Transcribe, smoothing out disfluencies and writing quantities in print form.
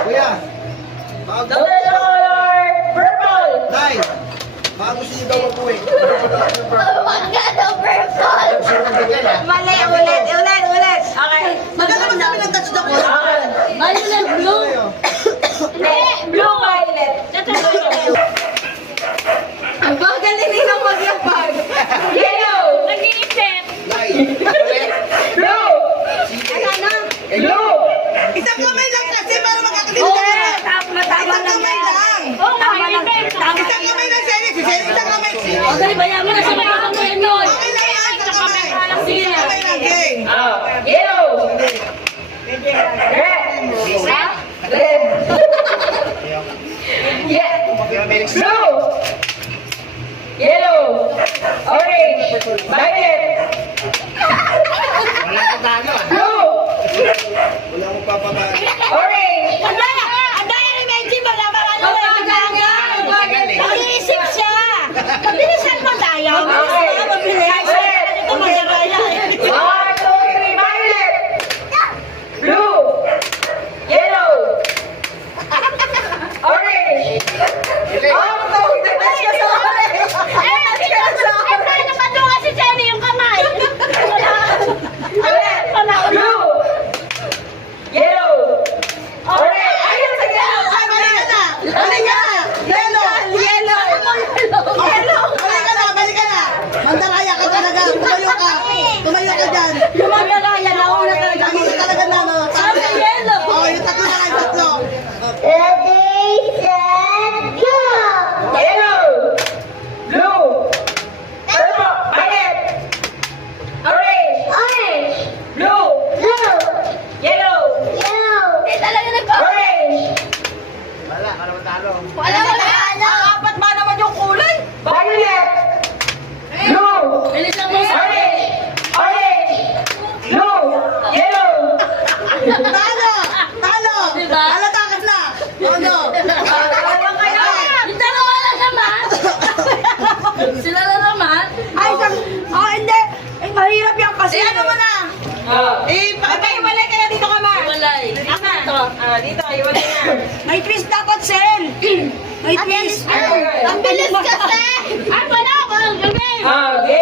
Kuya. The color purple. Nay. Baka gusto niyo daw mag-uwi. Magkano purple? Mali, ulit. Okay. Magkano ba kami ng touch the call? Violet blue. Hindi, blue violet. Ang bagal ni Ninang maglapag. Yellow. Nag-iisip. Nay. Blue. Ano? Blue. Isang kamay lang kasi para Oo, makakatinda. tama Isang lang kamay yan. lang. Oo, tama lang. Isang kamay lang, Sally. Si Sally, isang kamay. Okay, bayan mo na sa mga kamuyan nun. Okay lang yan, isang kamay. Sige. Isang kamay lang, game. Yellow. Red. Red. Yeah. Blue. Yellow. Orange. Violet. Blue. Wala akong papatalo. Orange. Ang daya ni Menji, wala ba ano? Nag-iisip siya. Mabilisan mo tayo. Mabilis. Ito magaraya. 1, 2, 3, violet. Blue. Yellow. Orange. Blue. Yellow. Orange. Ayun, sige. Balik ka na! Yellow! Balik ka na! Balik ka na! Mandaraya ka talaga! Tumayo ka! Tumayo ka dyan! Lagi ka talaga na, no? Oh, yung tatlo na lang, tatlo. Yellow. Blue. Purple. Violet. Orange. Blue. Yellow. Orange. Apat ba naman yung kulay? Violet. Blue. Orange. Blue. Yellow. Talo! Talo! Diba? Talo, takas na! Ano? Sila na naman. Hindi! Eh, mahirap yan kasi. Ano mo na? Iwalay kayo dito ka, Ma. Walay. Dito, iwalay na. May twist dapat, Sen! May twist! Ang bilis kasi. Ay, wala. Walang gabi. Okay.